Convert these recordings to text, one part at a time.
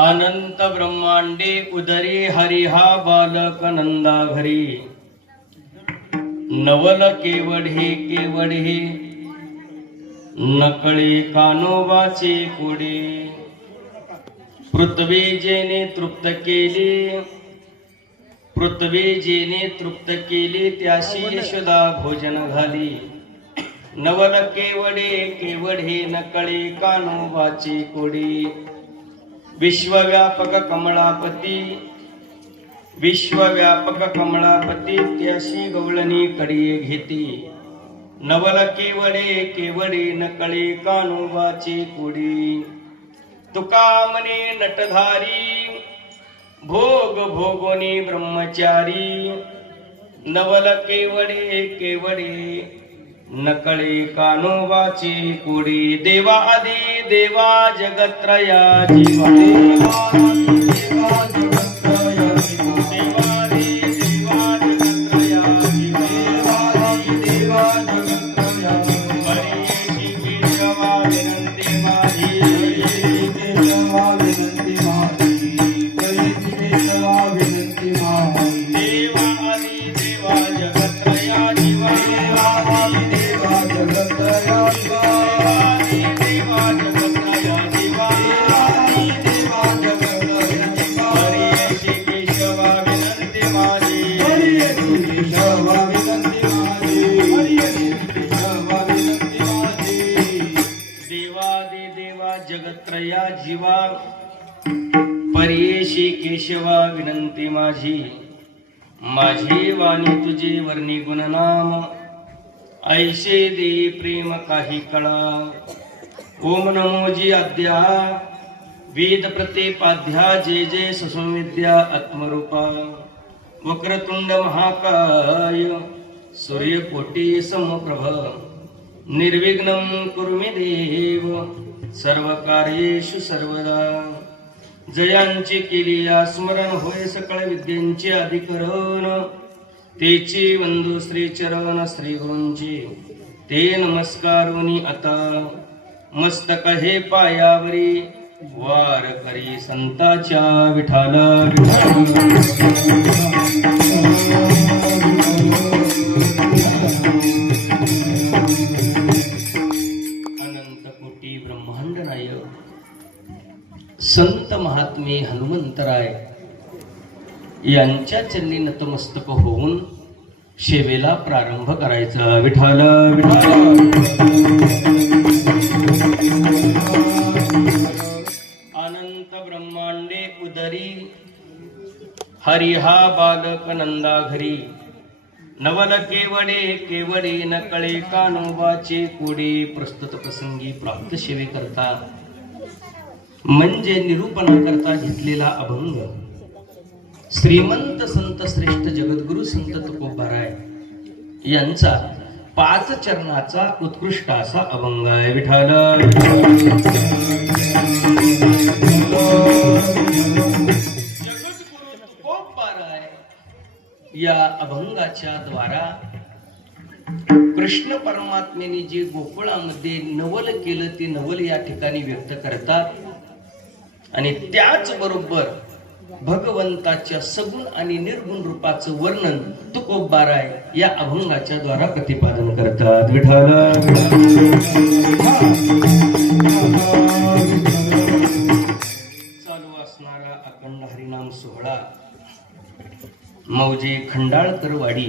अनंत ब्रह्मांडे उदरी हरिहा बालक नंदा घरी नवल केवढ हे नकळे कानोबाचे कोडे पृथ्वी जेने तृप्त केली त्याशी यशोदा भोजन घाली नवल केवढे नकळे कानोबाचे कोडे विश्वव्यापक कमळापती त्याशी गवळणी कडी घेती नवल केवढे नकळे कानोबाचे कोडी तुका मने नटधारी भोगोनी ब्रह्मचारी नवल केवढे नकळे कानोबाची कोडी देवा आदी देवा जगत्रया जीवा जगत्रया जीवा परेशी केशवा विनंती माझी वाणी तुझे वर्णी गुणनाम ऐशे दे प्रेम काही कळा ओम नमोजी आद्या वेद प्रतिपाध्या जय सुसंविद्या आत्मरूपा वक्रतुंड महाकाय सूर्यकोटी समप्रभ निर्विघ्नं कुरु मे देव सर्व कार्येषु सर्वदा जयांची केली स्मरण होय सकळ विद्यांचे अधिकरण तेची वंदू श्री चरण श्री गुरूंची ते नमस्कारुनी आता मस्तक हे पायावरी वार करी संताच्या विठाला संत महात्मे हनुमंतराय यांच्या चरणी नतमस्तक होऊन सेवेला प्रारंभ करायचा. विठ्ठल विठ्ठल. अनंत ब्रह्मांडे उदरी हरी हा बालक नंदा घरी. नवल केवडे केवडे न कळे कानोबाचे कोडे. प्रस्तुत प्रसंगी प्राप्त सेवे करता म्हणजे निरूपणा करता घेतलेला अभंग श्रीमंत संत श्रेष्ठ जगद्गुरु संत तुकोबाराय यांचा 5 चरणाचा उत्कृष्ट असा अभंग आहे. विठ्ठल जगद्गुरु तुकोबाराय या अभंगाच्या द्वारा कृष्ण परमात्म्याने जे गोकुळामध्ये नवल केलं ते नवल या ठिकाणी व्यक्त करतात आणि त्याचबरोबर भगवंताच्या सगुण आणि निर्गुण रूपाचं वर्णन तुकोबाराय या अभंगाच्या द्वारा प्रतिपादन करतात. विठ्ठल चालू असणारा अखंड हरिनाम सोहळा मौजे खंडाळकरवाडी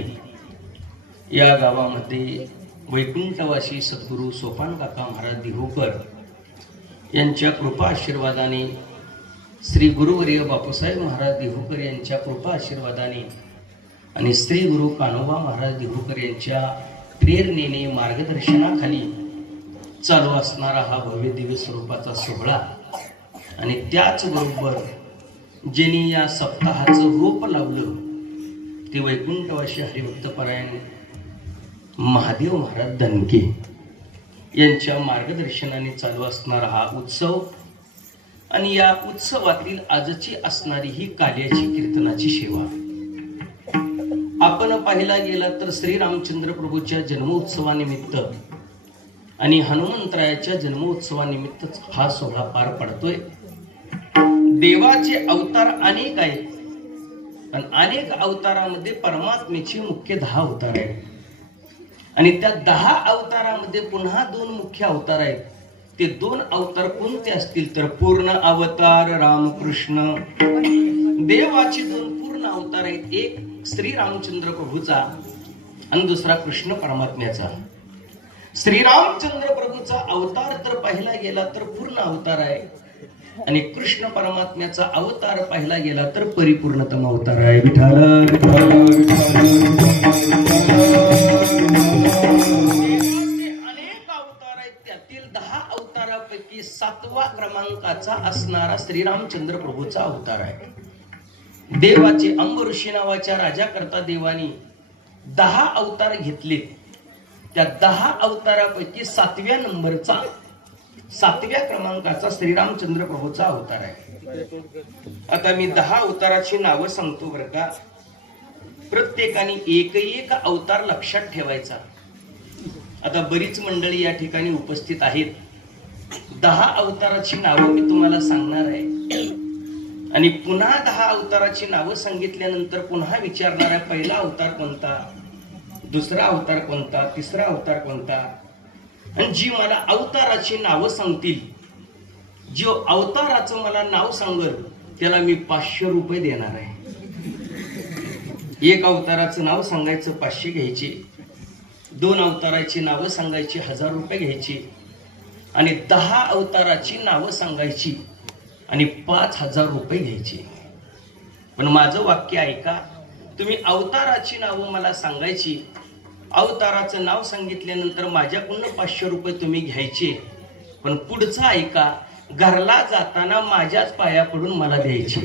या गावामध्ये वैकुंठवासी सद्गुरू सोपान काका महाराज दिहोकर यांच्या कृपा आशीर्वादाने श्री गुरुवर्य बापूसाहेब महाराज दिहोकर यांच्या कृपा आशीर्वादाने आणि श्री गुरु कान्होबा महाराज दिहोकर यांच्या प्रेरणेने मार्गदर्शनाखाली चालू असणारा हा भव्य दिव्य स्वरूपाचा सोहळा आणि त्याचबरोबर ज्यांनी या सप्ताहाचं रोप लावलं ते वैकुंठवासी हरिभक्तपरायण महादेव महाराज दणके यांच्या मार्गदर्शनाने चालू असणारा हा उत्सव आणि या उत्सवातील आजची असणारी ही काल्याची कीर्तनाची सेवा आपण पाहिला गेला तर श्री रामचंद्र प्रभूच्या जन्मोत्सवानिमित्त आणि हनुमंतरायाच्या जन्मोत्सवानिमित्त हा सोहळा पार पडतोय. देवाचे अवतार अनेक आहेत पण अनेक अवतारामध्ये परमात्म्याचे मुख्य 10 अवतार आहेत आणि त्या 10 अवतारामध्ये पुन्हा 2 मुख्य अवतार आहेत. ते 2 अवतार कोणते असतील तर पूर्ण अवतार रामकृष्ण. देवाचे 2 पूर्ण अवतार आहेत, एक श्री रामचंद्र प्रभूचा आणि दुसरा कृष्ण परमात्म्याचा. श्री रामचंद्र प्रभूचा अवतार तर पाहिला गेला तर पूर्ण अवतार आहे आणि कृष्ण परमात्म्याचा अवतार पाहिला गेला तर परिपूर्णतम अवतार आहे. विठ्ठल त्यातील 10 अवतारापैकी 7वा क्रमांकाचा असणारा श्री रामचंद्र प्रभूचा अवतार आहे. देवाचे अंब ऋषी नावाच्या राजा करता देवानी 10 अवतार घेतले. त्या 10 अवतारापैकी 7व्या नंबरचा 7व्या क्रमांकाचा श्रीरामचंद्र प्रभूचा अवतार आहे. आता मी 10 अवताराची नावं सांगतो बरं का. प्रत्येकाने एक अवतार लक्षात ठेवायचा. आता बरीच मंडळी या ठिकाणी उपस्थित आहेत. 10 अवताराची नावं मी तुम्हाला सांगणार आहे आणि पुन्हा 10 अवताराची नावं सांगितल्यानंतर पुन्हा विचारणार आहे पहिला अवतार कोणता, दुसरा अवतार कोणता, तिसरा अवतार कोणता. आणि जी मला अवताराची नावं सांगतील, जो अवताराचं मला नाव सांगल त्याला मी 500 रुपये देणार आहे. एक अवताराचं नाव सांगायचं 500 घ्यायचे, 2 अवताराची नावं सांगायची 1000 रुपये घ्यायची आणि 10 अवताराची नावं सांगायची आणि 5000 रुपये घ्यायची. पण माझं वाक्य ऐका. तुम्ही अवताराची नावं मला सांगायची, अवताराचं नाव सांगितल्यानंतर माझ्याकडून 500 रुपये तुम्ही घ्यायचे. पण पुढचं ऐका, घरला जाताना माझ्याच पाया पडून मला द्यायची.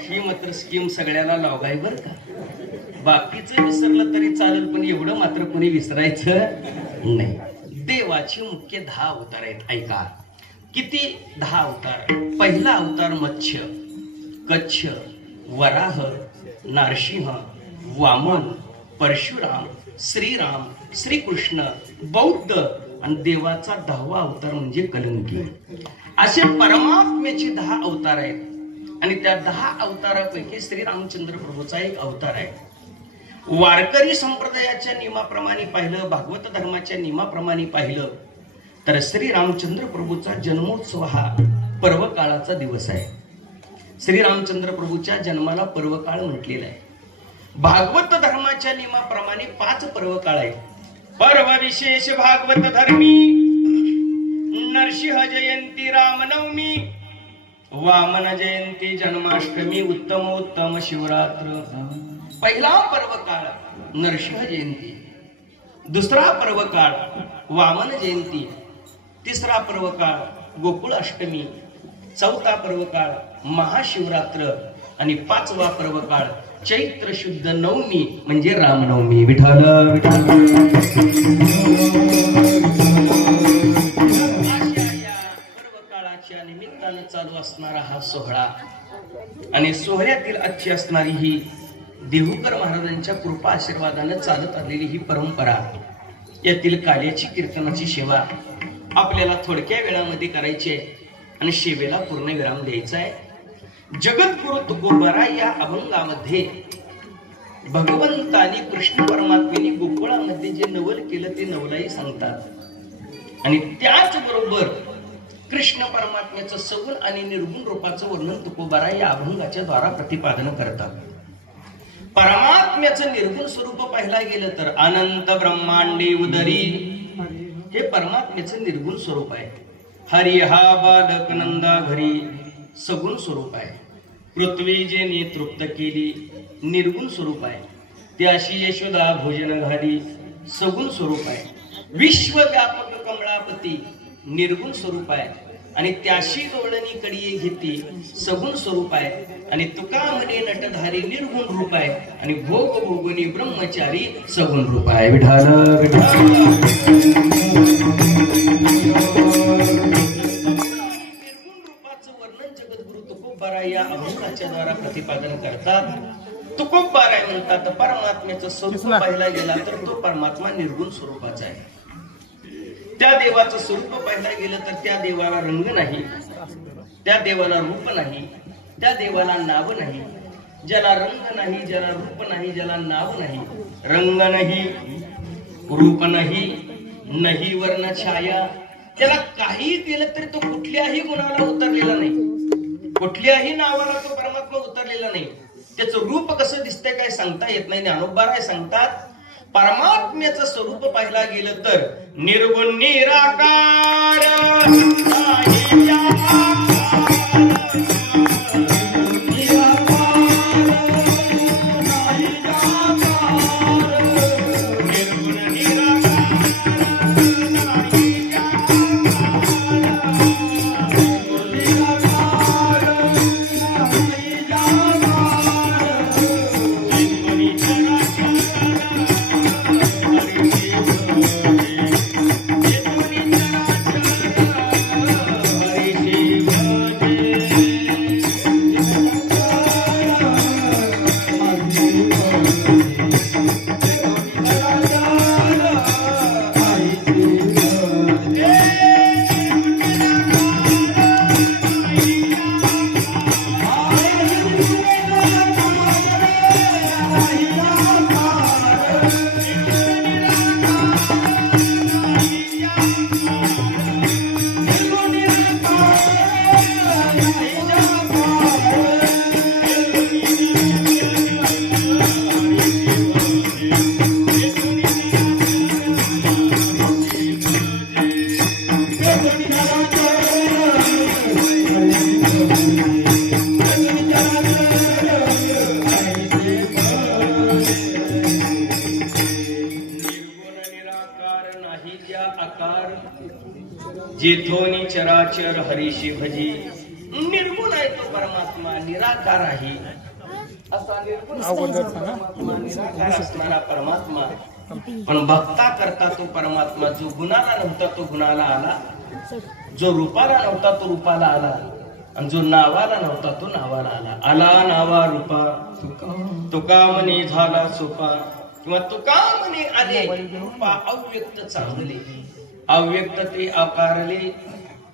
ही मात्र स्कीम सगळ्याला लावाय बर का. बाकीचं विसरलं तरी चालेल पण एवढं मात्र कोणी विसरायचं नाही. देवाचे मुख्य 10 अवतार आहेत. ऐका किती 10 अवतार. पहिला अवतार मत्स्य, कच्छ, वराह, नारसिंह, वामन, परशुराम, श्रीराम, श्रीकृष्ण, बौद्ध आणि देवाचा 10वा अवतार म्हणजे कलंकी. असे परमात्म्याचे 10 अवतार आहेत आणि त्या 10 अवतारापैकी श्री रामचंद्र प्रभूचा एक अवतार आहे. वारकरी संप्रदायाच्या नियमाप्रमाणे पाहिलं, भागवत धर्माच्या नियमाप्रमाणे पाहिलं तर श्री रामचंद्र प्रभूचा जन्मोत्सव हा पर्व काळाचा दिवस आहे. श्रीरामचंद्र प्रभूच्या जन्माला पर्वकाळ म्हटलेला आहे. भागवत धर्माच्या नियमाप्रमाणे 5 पर्वकाळ आहे. पर्व विशेष भागवत धर्मी, नरसिंह जयंती, रामनवमी, वामन जयंती, जन्माष्टमी, उत्तमोत्तम शिवरात्र. पहिला पर्वकाळ नरसिंह जयंती, दुसरा पर्वकाळ वामन जयंती, तिसरा पर्वकाळ गोकुळ अष्टमी, चौथा पर्वकाळ महाशिवरात्र आणि 5वा पर्वकाळ चैत्र शुद्ध नवमी म्हणजे रामनवमी. विठ्ठल विठ्ठल. पर्वकाळाच्या निमित्तानं चालू असणारा हा सोहळा आणि सोहळ्यातील आजची असणारी ही देहूकर महाराजांच्या कृपा आशीर्वादानं चालत आलेली ही परंपरा, यातील काल्याची कीर्तनाची सेवा आपल्याला थोडक्या वेळामध्ये करायची आहे आणि सेवेला पूर्ण विराम द्यायचा आहे. जगद्गुरु तुकोबारा या अभंगामध्ये भगवंतानी कृष्ण परमात्मेने गोकुळामध्ये जे नवल केलं ते नवलाही सांगतात आणि त्याचबरोबर कृष्ण परमात्म्याचं सगुण आणि निर्गुण रूपाचं वर्णन तुकोबारा या अभंगाच्या द्वारा प्रतिपादन करतात. परमात्म्याचं निर्गुण स्वरूप पाहायला गेलं तर अनंत ब्रह्मांडी उदरी हे परमात्म्याचं निर्गुण स्वरूप आहे. हरी हा बालक नंदा घरी सगुण स्वरूप आहे. पृथ्वी जे नेतृत्व केली निर्गुण स्वरूप आहे. त्याशी यशोदा भोजन घाली सगुण स्वरूप आहे. विश्वव्यापक कमळापती निर्गुण स्वरूप आहे आणि त्याशी गवळणी कडी घेती सगुण स्वरूप आहे. आणि तुका म्हणे नटधारी निर्गुण रूप आहे आणि भोग भोगुनी ब्रह्मचारी सगुण रूप आहे. विठाल या अभंगाच्या द्वारा प्रतिपादन करतात. तुकोबारा म्हणतात परमात्म्याचं स्वरूप पाहिला गेला तर तो परमात्मा निर्गुण स्वरूपाचा आहे. त्या देवाचं स्वरूप पाहिला गेलं तर त्या देवाला रंग नाही, त्या देवाला रूप नाही, त्या देवाला नाव नाही. ज्याला रंग नाही, ज्याला रूप नाही, ज्याला नाव नाही, रंग नाही, रूप नाही, नाही वर्ण छाया, त्याला काही केलं तरी तो कुठल्याही गुणाला उतरलेला नाही, कुठल्याही नावाला तो परमात्मा उतरलेला नाही. त्याचं रूप कसं दिसतंय काय सांगता येत नाही. ज्ञानोबाराय सांगतात परमात्म्याचं स्वरूप पाहिला गेलं तर निर्गुण निराकार जेथोनी चराचर हरीशी भजी. निर्गुण आहे तो परमात्मा, निराकार आहे. असा निर्गुण परमात्मा, निराकार असणारा परमात्मा, पण भक्ता करता तो परमात्मा जो गुणाला नव्हता तो गुणाला आला, जो रूपाला नव्हता तो रूपाला आला आणि जो नावाला नव्हता तो नावाला आला. आला नावा रूपा तुका म्हणे झाला सोपा, किंवा तुका म्हणे आले रूपा अव्यक्त चांगले, अव्यक्त ते आकारले,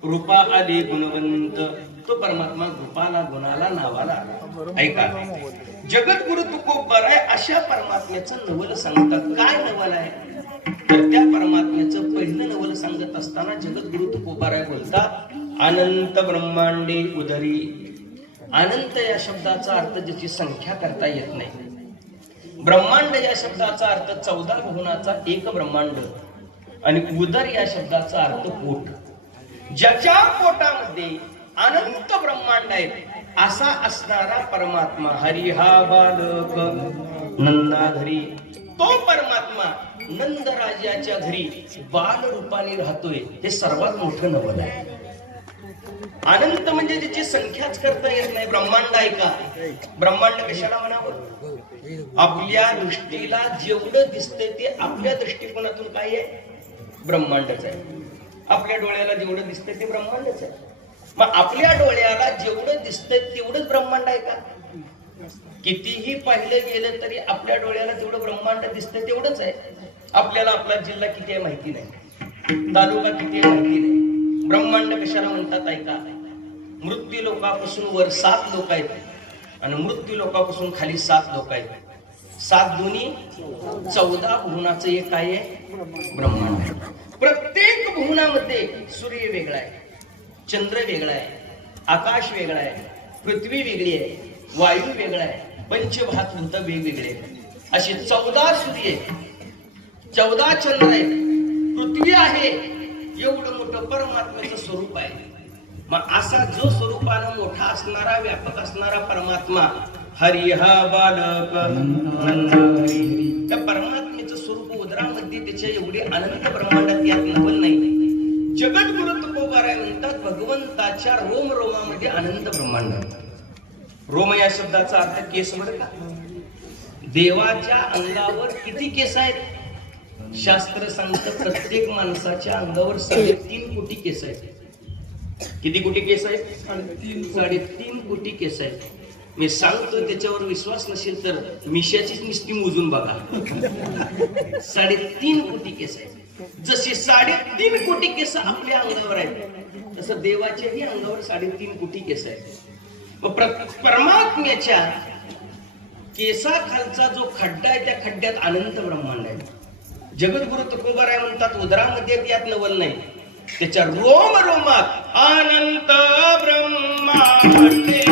रूपा आले गुणवंत. तो परमात्मा रूपाला गुणाला नावाला. ऐका, जगद्गुरु तुकोबाराय अशा परमात्म्याचं नवल सांगतात. काय नवल आहे तर त्या परमात्म्याचं पहिलं नवल सांगत असताना जगद्गुरु तुकोबाराय बोलतात अनंत ब्रह्मांडे उदरी अनंत या शब्दाचा अर्थ ज्याची संख्या करता येत नाही। ब्रह्मांड या शब्दाचा अर्थ 14 भुवनाचा एक ब्रह्मांड आणि उदर या शब्दाचा अर्थ पोट। ज्याच्या पोटामध्ये अनंत ब्रह्मांड आहे असा असणारा परमात्मा हरी हा बालक नंदाघरी, तो परमात्मा नंदराजाच्या घरी बाल रूपाने राहतोय। हे सर्वात मोठं नवल आहे। अनंत म्हणजे ज्याची संख्याच करता येत नाही। ब्रह्मांड आहे का? ब्रह्मांड कशाला म्हणावं? आपल्या दृष्टीला जेवढं दिसतंय ते आपल्या दृष्टिकोनातून काय आहे? ब्रह्मांडच आहे। आपल्या डोळ्याला जेवढं दिसतंय ते ब्रह्मांडच आहे। मग आपल्या डोळ्याला जेवढं दिसतंय तेवढंच ब्रह्मांड आहे का? कितीही पाहिलं गेलं तरी आपल्या डोळ्याला जेवढं ब्रह्मांड दिसतंय तेवढंच आहे। आपल्याला आपला जिल्हा किती आहे माहिती नाही, तालुका किती आहे माहिती नाही। ब्रह्मांड कशाला म्हणतात ऐका? मृत्यू लोकापासून वर 7 लोक आहेत आणि मृत्यू लोकापासून खाली 7 लोक आहेत। 7 दुनी 14 भुवनाचं एक काय आहे? ब्रह्मांड आहे। प्रत्येक भुवनामध्ये सूर्य वेगळा आहे, चंद्र वेगळा आहे, आकाश वेगळा आहे, पृथ्वी वेगळी आहे, वायू वेगळा आहे, पंचभूत वेगवेगळे आहेत। असे 14 सूर्य, 14 चंद्र आहे, पृथ्वी आहे। एवढं मोठं परमात्म्याचं स्वरूप आहे। मग असा जो स्वरूपानं मोठा असणारा व्यापक असणारा परमात्मा हरी हा बालक नंद, त्या परमात्म्याचं स्वरूप उदरामध्ये त्याच्या एवढे अनंत ब्रह्मांडात यात नवल नाही। जगद्गुरु तुकोबाराय म्हणतात भगवंताच्या रोम रोमामध्ये अनंत ब्रह्मांड। रोम या शब्दाचा अर्थ केस बरं का? देवाच्या अंगावर किती केस आहेत? शास्त्र सांगतं प्रत्येक माणसाच्या अंगावर 3.5 कोटी केस आहेत। किती कोटी केस आहेत? 3.5 कोटी केस आहेत। मी सांगतो त्याच्यावर विश्वास नसेल तर मिशाचीच निस्ती मोजून बघा। 3.5 कोटी केस आहेत। जसे 3.5 कोटी केस आपल्या अंगावर आहेत तसं देवाच्याही अंगावर 3.5 कोटी केस आहेत। परमात्म्याच्या केसाखालचा जो खड्डा आहे त्या खड्ड्यात अनंत ब्रह्मांड आहे। जगद्गुरु तुकोबाराय म्हणतात उदरामध्ये यात नवल नाही, त्याच्या रोम रोमात अनंत ब्रह्मांडे।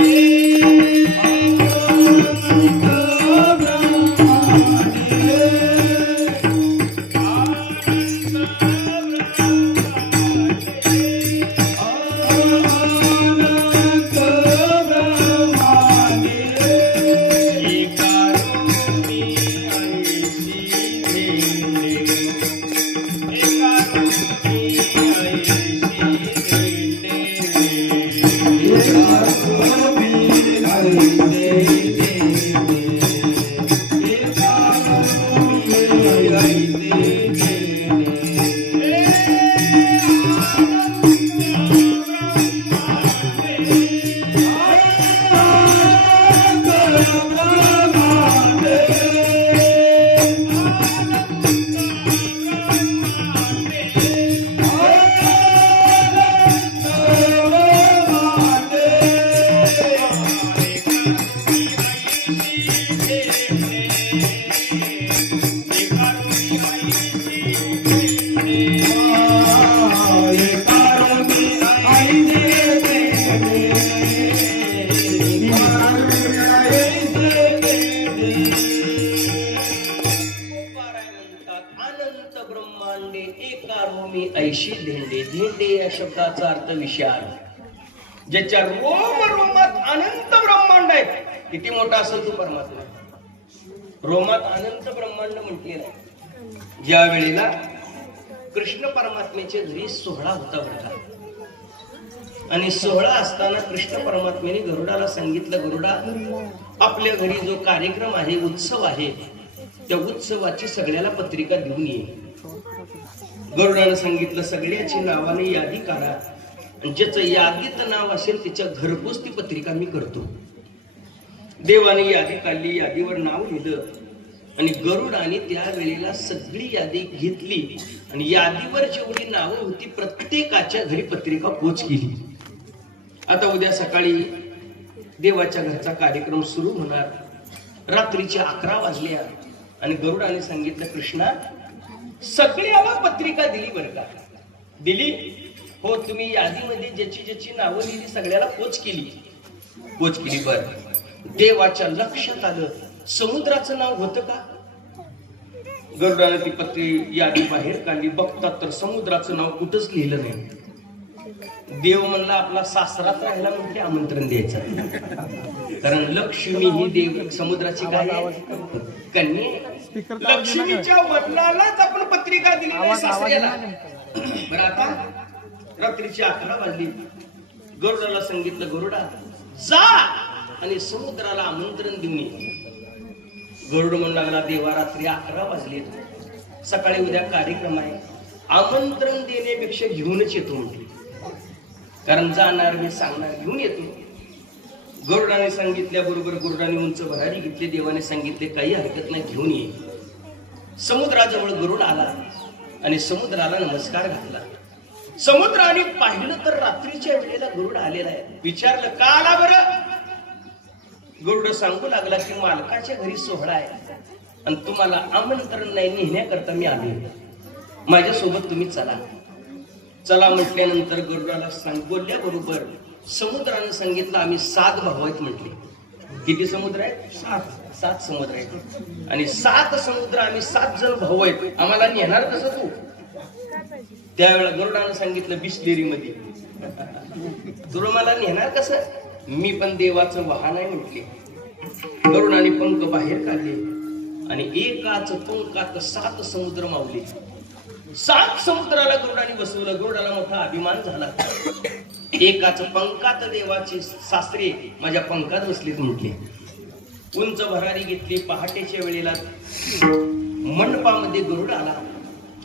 शब्दाचा अर्थ विशाल। ज्याच्या रोम रोमात अनंत ब्रह्मांड आहे। किती मोठा असेल तो परमात्मा? रोमात अनंत ब्रह्मांड म्हटलेलं आहे। ज्या वेळेला कृष्ण परमात्म्याच्या घरी सोहळा होता बघा, आणि सोहळा असताना कृष्ण परमात्म्याने गरुडाला सांगितलं, गरुडा आपल्या घरी जो कार्यक्रम आहे, उत्सव आहे, त्या उत्सवाची सगळ्याला पत्रिका देऊन ये। गरुडानं सांगितलं सगळ्याची नावाने यादी करा आणि ज्याचं यादीत नाव असेल त्याच्या घरपोच ती पत्रिका मी करतो। देवाने यादी काढली, यादीवर नाव लिहिलं आणि गरुडाने त्या वेळेला सगळी यादी घेतली आणि यादीवर जेवढी नावं होती प्रत्येकाच्या घरी पत्रिका पोच केली। आता उद्या सकाळी देवाच्या घरचा कार्यक्रम सुरू होणार। रात्रीचे 11 वाजल्या आणि गरुडाने सांगितलं, कृष्णा सगळ्याला पत्रिका दिली बरं का? दिली हो, तुम्ही यादीमध्ये ज्याची ज्याची नावं लिहिली सगळ्याला पोच केली, पोच केली. बर देवाच्या लक्षात आलं समुद्राचं नाव होतं का? गरुडाने ती पत्री यादी बाहेर काढली, बघतात तर समुद्राचं नाव कुठंच लिहिलं नाही. देव म्हणला आपला सासरात राहिला म्हणजे आमंत्रण द्यायचं, कारण लक्ष्मी ही देव समुद्राची काय कन्या. लक्ष्मीच्या वडिलालाच आपण पत्रिका दिली नाही सासऱ्याला. बरं आता रात्रीची 11 वाजली. गरुडाला सांगितलं, गरुडा जा आणि समुद्राला आमंत्रण देऊन ये. गरुड म्हणू लागला, देवा रात्री 11 वाजले, सकाळी उद्या कार्यक्रम आहे, आमंत्रण देण्यापेक्षा घेऊनच येतो म्हटले. कारण जाणार मी सांगणार घेऊन येतो. गरुडाने सांगितल्याबरोबर गरुडाने उंच भरारी घेतली. देवाने सांगितले काही हरकत नाही, घेऊन ये. समुद्राजवळ गरुड आला आणि समुद्राला नमस्कार घातला. समुद्राने पाहिलं तर रात्रीच्या वेळेला गरुड आलेला आहे. विचारलं का आला बरं? गरुड सांगू लागला की मालकाच्या घरी सोहळा आहे आणि तुम्हाला आमंत्रण नाही नेण्याकरता मी आलो, माझ्यासोबत तुम्ही चला. चला म्हटल्यानंतर गरुडाला बोलल्याबरोबर समुद्राने सांगितलं आम्ही 7 भाऊ आहेत म्हटले. किती समुद्र आहेत? 7 समुद्र आहेत आणि 7 समुद्र आम्ही 7 जण भाऊ आहेत, आम्हाला नेणार कसं तू? त्यावेळेला गरुडाने सांगितलं बिस्लेरी मध्ये. तुला मला नेणार कसं? मी पण देवाचं वाहन आहे म्हटले. गरुडाने पंख बाहेर काढले आणि एकाच पंखात 7 समुद्र मावले. 7 समुद्राला गरुडाने बसवलं. गरुडाला मोठा अभिमान झाला. एकाच पंखात देवाचे सासरे माझ्या पंखात बसलेत म्हटले. उंच भरारी घेतली. पहाटेच्या वेळेला मंडपामध्ये गरुड आला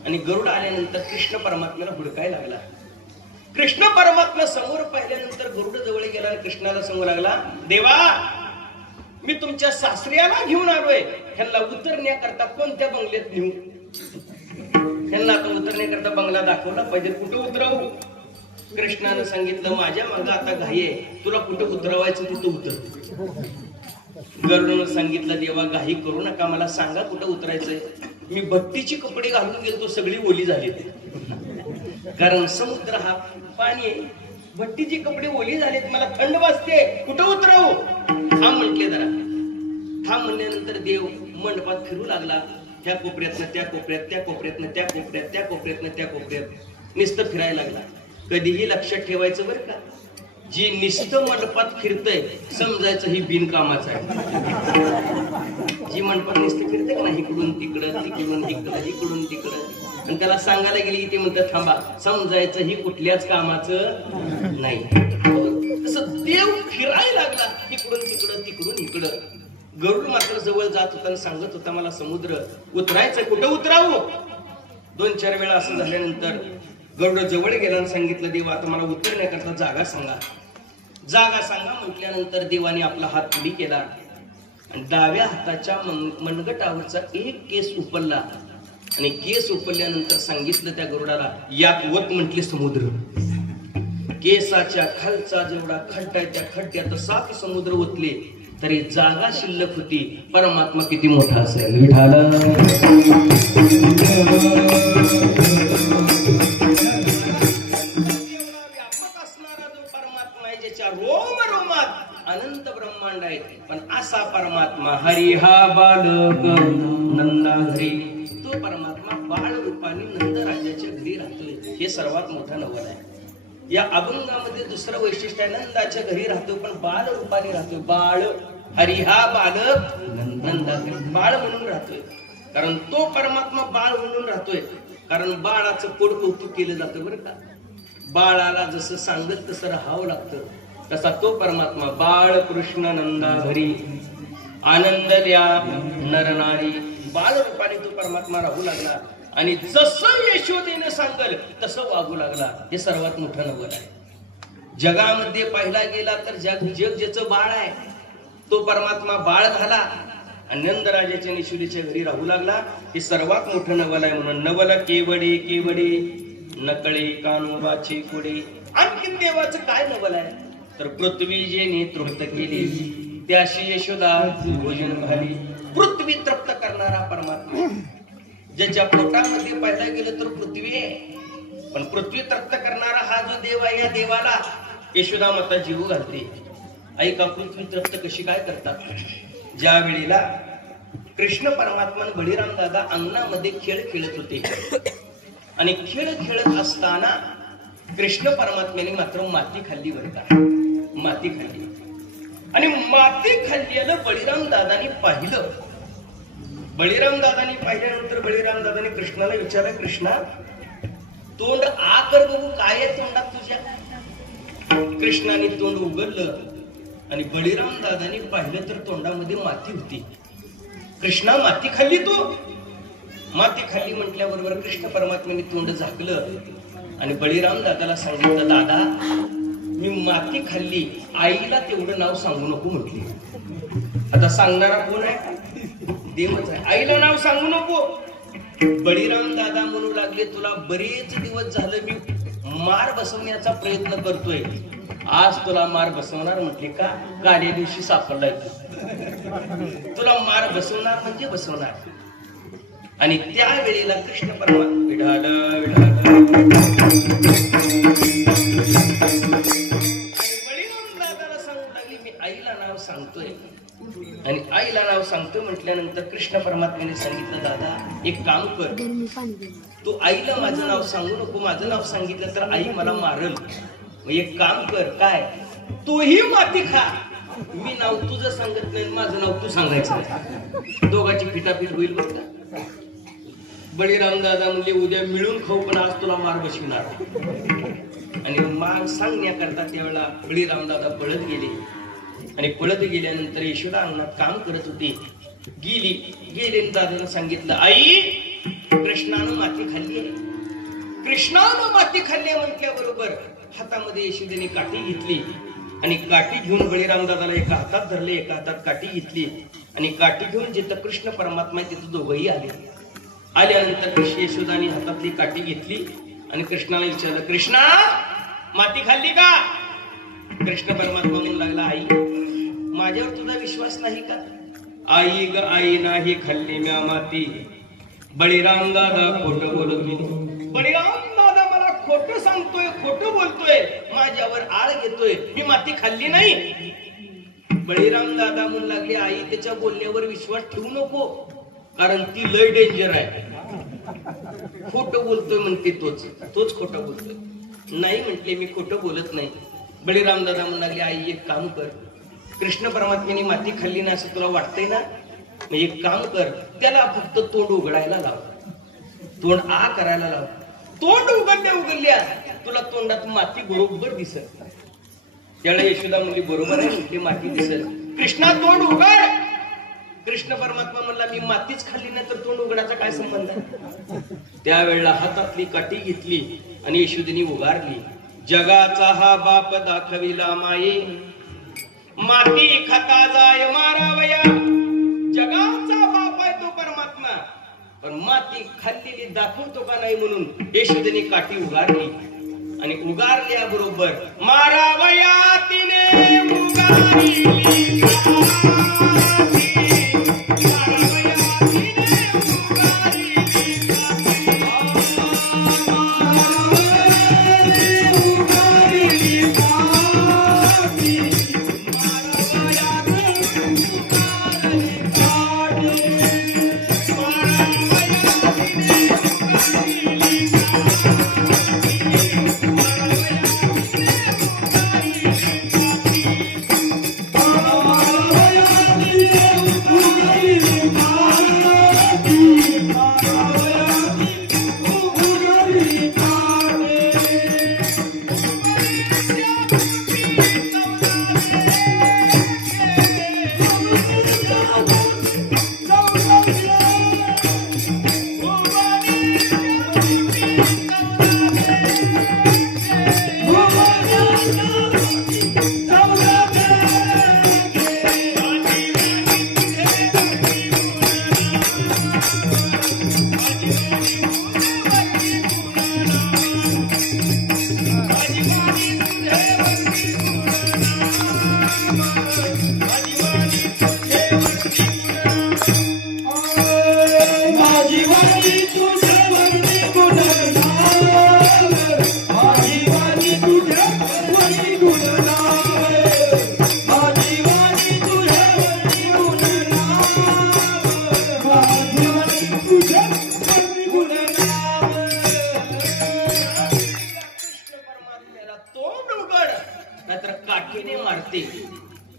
आणि गरुड आल्यानंतर कृष्ण परमात्म्याला हुडकायला लागला. कृष्ण परमात्मा समोर पाहिल्यानंतर गरुड जवळ गेला आणि कृष्णाला सांगू लागला, देवा मी तुमच्या सासऱ्याला घेऊन आलोय, ह्यांना उतरण्याकरता कोणत्या बंगल्यात नेऊ? ह्यांना आता उतरण्याकरता बंगला दाखवला पाहिजे, कुठं उतरवू? कृष्णानं सांगितलं माझ्या मागं आता घाई आहे, तुला कुठं उतरवायचं तिथं उतर. गरुडानं सांगितलं देवा घाई करू नका, मला सांगा कुठं उतरायचंय. मी भट्टीची कपडे घालून गेलो, सगळी ओली झाली, कारण समुद्र हा पाणी आहे. भट्टीचे कपडे ओली झालेत, मला थंड वाजते, कुठं उतरवू? थांब म्हटले जरा. थांब म्हणल्यानंतर देव मंडपात फिरू लागला. त्या कोपऱ्यातनं त्या कोपऱ्यात, त्या कोपऱ्यातनं त्या कोपऱ्यात, त्या कोपऱ्यातनं त्या कोपऱ्यात नुसतं फिरायला लागला. कधीही लक्षात ठेवायचं बरं का, जी नुसतं मंडपात फिरतय समजायचं ही बिनकामाचं आहे. जी मंडपात नुसतं फिरते का नाही, इकडून तिकडं तिकडून इकडं इकडून तिकडं, आणि त्याला सांगायला गेली की ते म्हणतात थांबा, समजायचं ही कुठल्याच कामाचं नाही. तसं देव फिरायला लागला इकडून तिकडं तिकडून इकडं. गरुड मात्र जवळ जात होता आणि सांगत होता मला समुद्र उतरायचं, कुठं उतरावं? 2-4 वेळा असं झाल्यानंतर गरुड जवळ गेला आणि सांगितलं देवा आता मला उतरण्याकरता जागा सांगा. जागा सांगा म्हटल्यानंतर देवाने आपला हात पुढे केला आणि डाव्या हाताच्या मनगटावरचा एक केस उपलला आणि केस उपल्यानंतर सांगितलं त्या गरुडाला यात वत म्हटले समुद्र. केसाच्या खालचा जेवढा खड्डा आहे त्या खड्ड्यात 7 समुद्र ओतले तरी जागा शिल्लक होती. परमात्मा किती मोठा असेल. विठाला व्यापक असणारा जो परमात्मा आहे ज्याच्या रोम रोमात अनंत ब्रह्मांड आहे, पण असा परमात्मा हरी हा बालक नंदा घरी, तो परमात्मा बाळ रूपाने नंद राजाच्या घरी राहतोय. हे सर्वात मोठा नवल आहे. या अभंगामध्ये दुसरं वैशिष्ट्य आहे, नंदाच्या घरी राहतो पण बाळ रूपाने राहतोय. बाळ हरी हा बालक नंदा घरी, बाळ म्हणून राहतोय. कारण तो परमात्मा बाळ म्हणून राहतोय, कारण बाळाचं पोट कौतुक केलं जातं बरं का. बाळाला जसं सांगत तसं राहावं लागतं, तसा तो परमात्मा बाळ कृष्ण नंदा घरी आनंद द्या नरनारी, बाळ रूपाने तो परमात्मा राहू लागला आणि जसं यशोदेने सांगल तसं वागू लागला. हे सर्वात मोठं नवल आहे. जगामध्ये पाहिला गेला तर जग ज्याचं बाळ आहे तो परमात्मा बाळ झाला आणि नंदराजाच्या यशोदेच्या घरी राहू लागला. हे सर्वात मोठं नवल आहे. म्हणून नवल केवडे केवडे नकळे कानोबाचे कोडे. आणखी देवाचं काय नवल आहे तर पृथ्वी जे नेतृत्व केली त्याशी यशोदा भोजन झाली. पृथ्वी तृप्त करणारा परमात्मा, ज्याच्या पोटामध्ये पाहिला गेलं तर पृथ्वी आहे, पण पृथ्वी तृप्त करणारा हा जो देव आहे या देवाला यशोदा माता जीव घालते. ऐका पृथ्वी तप्त कशी काय करतात. ज्या वेळेला कृष्ण परमात्मा बळीराम दादा अंगणामध्ये खेळ खेळत होते आणि खेळ खेळत असताना कृष्ण परमात्म्याने मात्र माती खाल्ली बरं का. माती खाल्ली आणि माती खाल्लेलं बळीराम दादानी पाहिलं. बळीराम दादानी पाहिल्यानंतर बळीराम दादाने कृष्णाला विचारलं, कृष्णा तोंड आ कर बघू काय आहे तोंडात तुझ्या. कृष्णाने तोंड उघडलं आणि बळीराम दादानी पाहिलं तर तोंडामध्ये माती होती. कृष्णा माती खाल्ली तू. माती खाल्ली म्हटल्याबरोबर कृष्ण परमात्म्याने तोंड झाकलं आणि बळीराम दादाला सांगितलं, दादा मी माती खाल्ली, आईला तेवढं नाव सांगू नको म्हटली. आता सांगणारा कोण आहे? देवच आहे. आईला नाव सांगू नको. बळीराम दादा म्हणू लागले, तुला बरेच दिवस झालं मी मार बसवण्याचा प्रयत्न करतोय, आज तुला मार बसवणार म्हटले का. गाड्या दिवशी सापडलाय तुला मार बसवणार म्हणजे बसवणार. आणि त्या वेळेला कृष्ण परमात्मा विढाला विढाला बळीराम दादाला सांगू लागली, मी आईला नाव सांगतोय. आणि आईला नाव सांगतोय म्हटल्यानंतर कृष्ण परमात्म्याने सांगितलं, दादा एक काम कर, तू आईला माझं नाव सांगू नको. माझं नाव सांगितलं तर आई मला मारल. एक काम कर, काय तूही माती खा. मी नाव तुझं सांगत नाही, माझं नाव तू सांगायचं. दोघांची फिटाफिट होईल बघ का. बळीराम दादा म्हणजे उद्या मिळून खाऊ पण आज तुला मार बसविणार. आणि मार सांगण्याकरता त्यावेळेला बळीराम दादा पळत गेले आणि पळत गेल्यानंतर यशोदा अंगणात काम करत होती. गेले दादानं सांगितलं, आई कृष्णानं माती खाल्ली आहे. कृष्णानं माती खाल्ली म्हटल्याबरोबर हातामध्ये यशोदेने काठी घेतली आणि काठी घेऊन बळीराम दादाला एका हातात धरले, एका हातात काठी घेतली आणि काठी घेऊन जिथं कृष्ण परमात्मा तिथं दोघंही आले. आल्यानंतर यशोदाने हातातली काठी घेतली आणि कृष्णाला विचारलं, कृष्णा माती खाल्ली का. कृष्ण परमात्मा म्हणू लागला, आई माझ्यावर तुझा विश्वास नाही का. आई ग आई नाही खाल्ली म्या माती. बळीराम दादा खोटं बोलत होतो. बळीराम दादा मला खोटं सांगतोय, खोटं बोलतोय, माझ्यावर आळ घेतोय, मी माती खाल्ली नाही. बळीराम दादा म्हणू लागले, आई त्याच्या बोलण्यावर विश्वास ठेवू नको, कारण ती लय डेंजर आहे. खोटं बोलतोय म्हणते, तोच खोटं बोलतोय. नाही म्हटले, मी खोटं बोलत नाही. बळीराम दादा म्हणू लागले, आई एक काम कर, कृष्ण परमात्म्याने माती खाल्ली ना असं तुला वाटतंय ना, मग एक काम कर, त्याला फक्त तोंड उघडायला लाव, तोंड आ करायला लाव. तोंड उघडल्या तुला तोंडात माती बरोबर दिसत. त्याला यशोदा म्हणली, बरोबर आहे म्हटली, माती दिसत. कृष्णा तोंड उघड. कृष्ण परमात्मा म्हणला, मी मातीच खाल्ली नाही तर तोंड उघडायचा काय संबंध आहे. त्यावेळेला हातातली काठी घेतली आणि यशोदेने उगारली, जगाचा हा बाप दाखविला माये, माती खाता जाय मारावया. जगाचा बाप आहे तो परमात्मा, पण माती खाल्लेली दाखवतो का नाही म्हणून यशोदेने काठी उगारली आणि उगारल्या बरोबर मारावया तिने उगारली.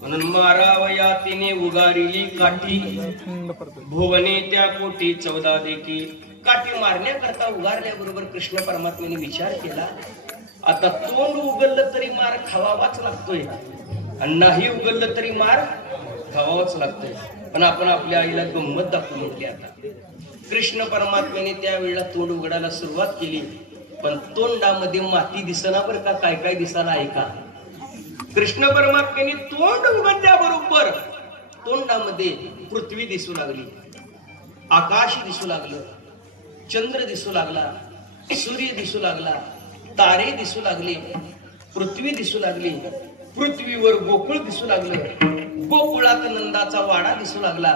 म्हणून मारावया तिने उगारिली काठी, भुवने त्या कोटी 14 देखी. काठी मारण्याकरता उगारल्याबरोबर कृष्ण परमात्म्याने विचार केला, आता तोंड उघडलं तरी मार खावावाच लागतोय आणि नाही उघडलं तरी मार खावावाच लागतोय. पण आपण आपल्या आईला गंमत दाखवून म्हटली. आता कृष्ण परमात्म्याने त्यावेळेला तोंड उघडायला सुरुवात केली, पण तोंडामध्ये माती दिसना बरं का, काय काय दिसायला ऐका. कृष्ण परमात्म्याने तोंड उघडल्याबरोबर तोंडामध्ये पृथ्वी दिसू लागली, आकाश दिसू लागलं, चंद्र दिसू लागला, सूर्य दिसू लागला, तारे दिसू लागले, पृथ्वी दिसू लागली, पृथ्वीवर गोकुळ दिसू लागलं, गोकुळात नंदाचा वाडा दिसू लागला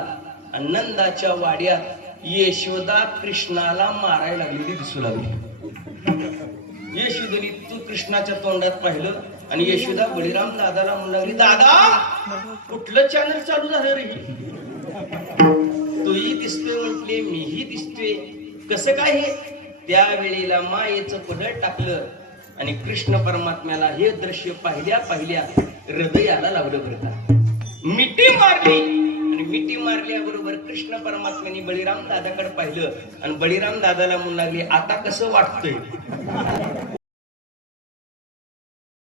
आणि नंदाच्या वाड्यात यशोदा कृष्णाला मारायला लागलेली दिसू लागली. यशोदेने तू कृष्णाच्या तोंडात पाहिलं आणि यशोदा बळीराम दादाला म्हणू लागली, दादा कुठलं चॅनल चालू झालं रे? तूही दिसतोय म्हटले, मीही दिसतोय, कसं काय हे? त्यावेळेला मायेचं पदर टाकलं आणि कृष्ण परमात्म्याला हे दृश्य पाहिल्या पाहिल्या हृदयाला लावलं बरं का. मिठी मारली आणि मिठी मारल्याबरोबर कृष्ण परमात्म्याने बळीराम दादाकडे पाहिलं आणि बळीराम दादाला म्हणू लागले, आता कसं वाटतंय?